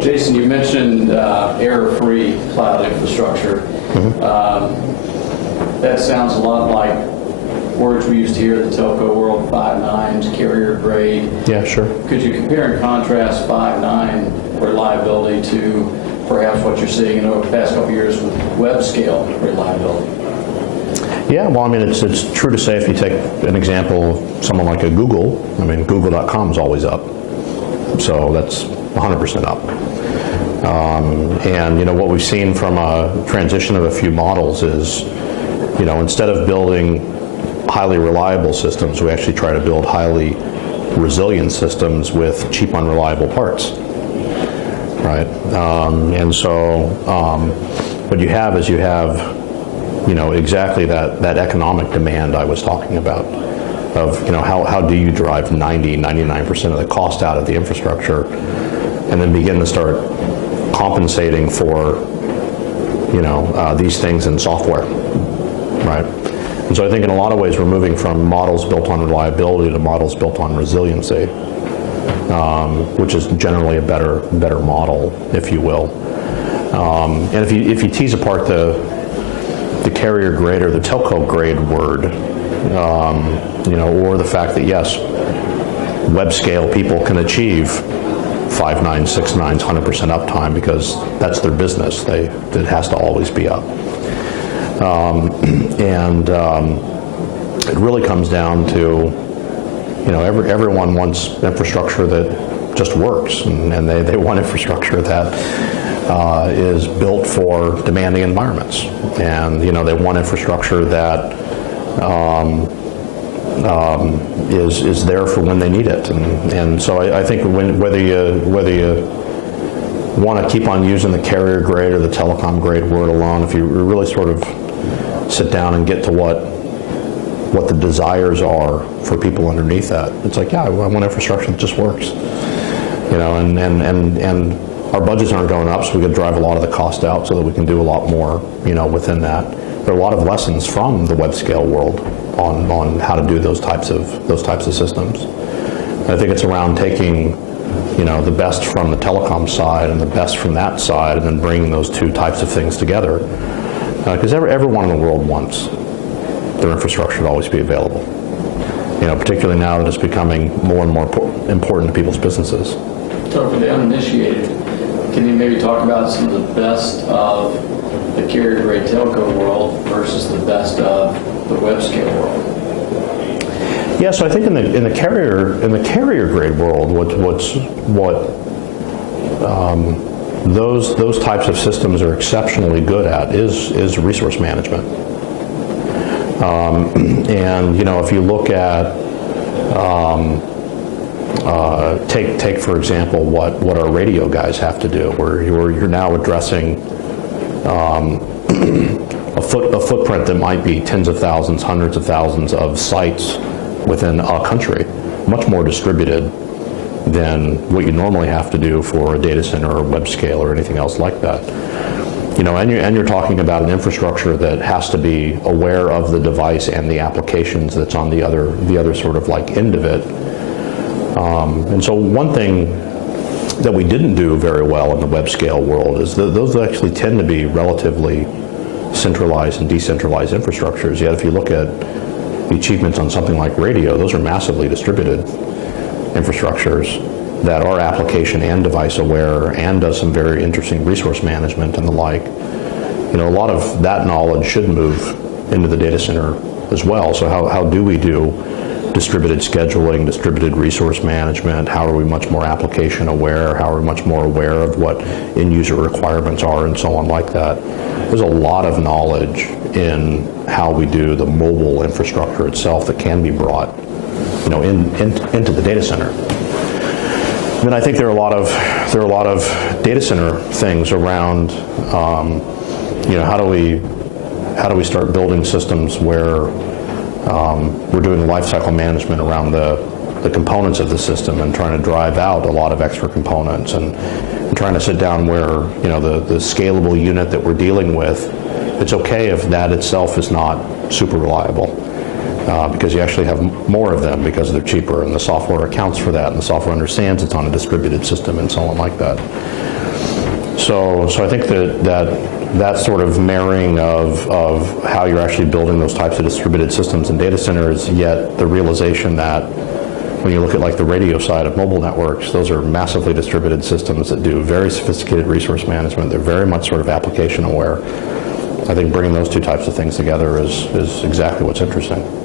Jason, you mentioned error-free cloud infrastructure. That sounds a lot like words we used to hear in the telco world, 5.9s, carrier grade. Yeah, sure. Could you compare and contrast 5.9 reliability to perhaps what you're seeing in over the past couple of years with web scale reliability? Yeah, well, I mean, it's true to say if you take an example of someone like a Google, I mean, Google.com is always up. So that's 100% up. And, what we've seen from a transition of a few models is, instead of building highly reliable systems, we actually try to build highly resilient systems with cheap, unreliable parts, right? And so what you have is exactly that economic demand I was talking about of, how do you drive 99% of the cost out of the infrastructure and then begin to start compensating for, these things in software, right? And so I think in a lot of ways we're moving from models built on reliability to models built on resiliency, which is generally a better model, if you will. And if you tease apart the carrier grade or the telco grade word, or the fact that yes, web scale people can achieve 5.9, 6.9, 100% uptime because that's their business. It has to always be up. It really comes down to, everyone wants infrastructure that just works, and they want infrastructure that is built for demanding environments, and they want infrastructure that is there for when they need it, and so I think whether you want to keep on using the carrier grade or the telecom grade word alone, if you really sort of sit down and get to what the desires are for people underneath that, it's like, yeah, I want infrastructure that just works, and our budgets aren't going up, so we could drive a lot of the cost out so that we can do a lot more, within that. There are a lot of lessons from the web scale world on how to do those types of systems. And I think it's around taking, the best from the telecom side and the best from that side, and then bringing those two types of things together. Because everyone in the world wants their infrastructure to always be available. Particularly now that it's becoming more and more important to people's businesses. So for the uninitiated, can you maybe talk about some of the best of the carrier grade telco world versus the best of the web scale world? Yeah, so I think in the carrier grade world, those types of systems are exceptionally good at is resource management. And if you look at take for example what our radio guys have to do, where you're now addressing a footprint that might be tens of thousands, hundreds of thousands of sites within a country, much more distributed than what you normally have to do for a data center or web scale or anything else like that. And you're talking about an infrastructure that has to be aware of the device and the applications that's on the other sort of like end of it. And so one thing that we didn't do very well in the web scale world is that those actually tend to be relatively centralized and decentralized infrastructures. Yet if you look at the achievements on something like radio, those are massively distributed infrastructures that are application and device aware and does some very interesting resource management and the like. A lot of that knowledge should move into the data center as well. So how do we do distributed scheduling, distributed resource management? How are we much more application aware? How are we much more aware of what end user requirements are and so on like that? There's a lot of knowledge in how we do the mobile infrastructure itself that can be brought, into the data center. And then I think there are a lot of data center things around, how do we start building systems where we're doing lifecycle management around the components of the system and trying to drive out a lot of extra components and trying to sit down where, the scalable unit that we're dealing with, it's okay if that itself is not super reliable. Because you actually have more of them because they're cheaper, and the software accounts for that, and the software understands it's on a distributed system and so on like that. So I think that sort of marrying of how you're actually building those types of distributed systems in data centers, yet the realization that when you look at like the radio side of mobile networks, those are massively distributed systems that do very sophisticated resource management. They're very much sort of application aware. I think bringing those two types of things together is exactly what's interesting.